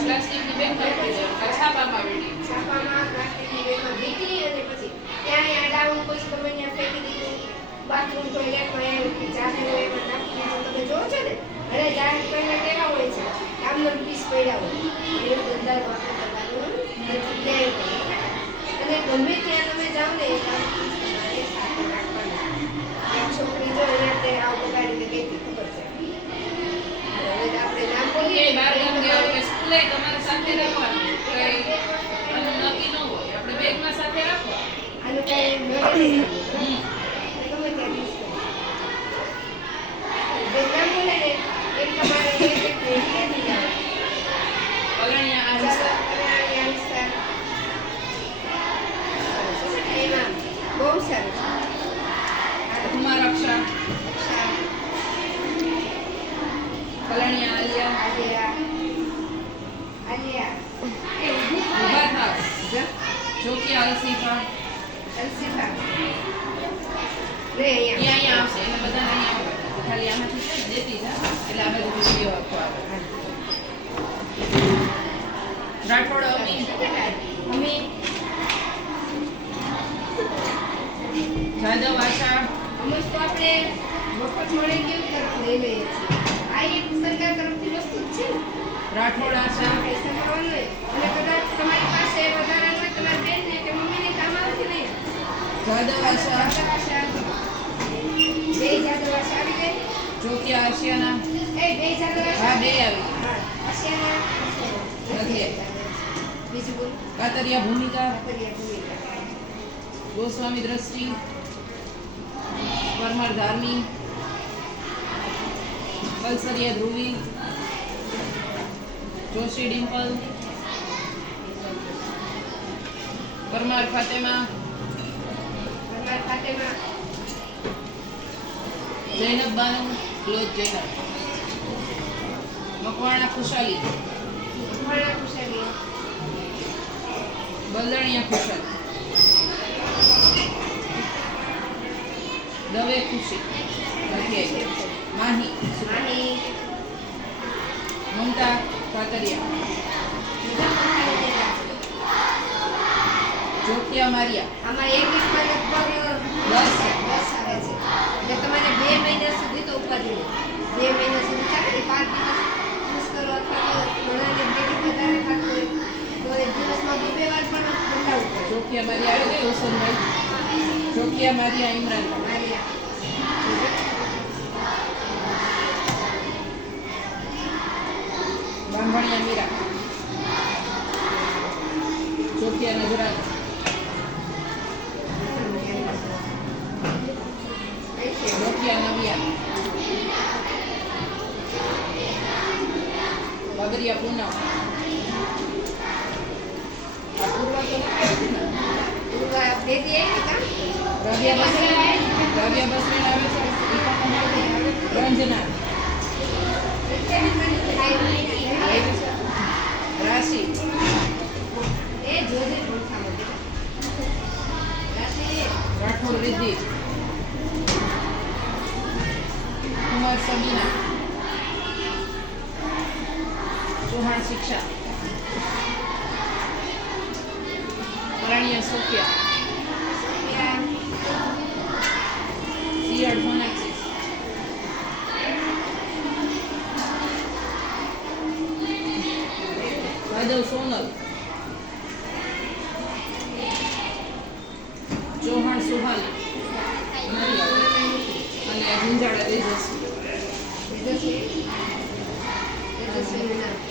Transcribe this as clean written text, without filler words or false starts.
પ્લાસ્ટિકની બેગમાં પડી જાય છાપામાં વેડી પ્લાસ્ટિકની બેગમાં વીટી અને પછી ત્યાં આડાવું પછી તમે ત્યાં ફેંકી દીધું બાથરૂમ ટોયલેટમાં એ જાહેર હોય એમાં નાખી દીધું તમે જોવો છો ને અરે જાહેર ટોયલેટ એવા હોય છે આમનો પીસ પડ્યા હોય એ ગંદા વાપર કરવાનું નથી ક્યાંય અને ગમે ત્યાં તમે જાઓ ને એક સાથે રાખવાના એક છોકરી જો અહીંયા તે આવું બગાડીને ગઈ ખબર છે હવે આપણે નામ બોલીએ બહાર ગામ ગયા હોય સ્કૂલે તમારે સાથે રાખવાનું કઈ નક્કી ન હોય આપણે બેગમાં સાથે રાખવા આનું કઈ મેળે ગમે ત્યાં યુઝ કરો બે નામ બોલે ને એક તમારે એક ક્યાંથી જાઓ પલણિયા આન્સર બહુ સારું કુમાર અક્ષર પલણિયા આલિયા ઉભા થાવ જોકિયા અલસીફા અહીંયા આવશે એને બધાને અહીંયા આવે ખાલી આમાંથી છે ને દેતી જા એટલે આ બધું વિડીયો આપો આવે રાઠોડ અમી જાદવ આશા અમુક તો આપણે મફત મળે કેવું તરફ લઈ લઈએ છીએ આ એક સરકાર તરફથી વસ્તુ જ છે ને રાઠોડ આશા પૈસા કરવાનું હોય અને કદાચ તમારી પાસે વધારા હોય તમારી બેનને કે મમ્મીને કામ આવશે ને જાદવ આશા બે જાદવ આશા આવી ગઈ જોકિયા આશિયાના એ બે જાદવ આશા હા બે આવી આશિયાના નથી બીજું બોલ કાતરિયા ભૂમિકા કાતરિયા ભૂમિકા ગોસ્વામી દ્રષ્ટિ પરમાર ધાર્મી કલસરિયા ધ્રુવી જોશી ડિમ્પલ પરમાર ફાતેમા જૈનબ બાનુ ક્લોઝ જૈનબ મકવાણા ખુશાલી બલદણિયા ખુશાલ દવે ખુશી નથી આવી માહી મમતા કાતરિયા જોકિયા મારિયા આમાં એક વીકમાં લગભગ 10 આવે છે એટલે તમારે 2 મહિના સુધી તો ઉપાધિ નહીં 2 મહિના સુધી ચાલે ને 5 દિવસ યુઝ કરો અથવા તો ઘણાને બ્રેક વધારે ખાતું હોય તો એક દિવસમાં 2 વાર પણ બદલાવવું પડે જોકિયા મારિયા આવી ગઈ હુસનભાઈ જોકિયા મારિયા ઇમરાન મારિયા બાંભણિયા મીરા જોકિયા નજરાજ જોકિયા નવિયા બગરિયા પૂનમ આ પૂર્વા તો નથી આવતી ને પૂરા ભેગી આવી કામ રવિયા બસરેન આવે છે રંજના રાશિ એ જોજે ઓળખામાં રાશિ રાઠોડ રિદ્ધિ કુમાર સબીના ચૌહાણ શિક્ષા પરાણીયા સોફિયા સિયાડ સોનાક્ષી યાદવ સોનલ ચૌહાણ સુહાની અને ગુંજાળા તેજસ્વી તેજસ્વી નામ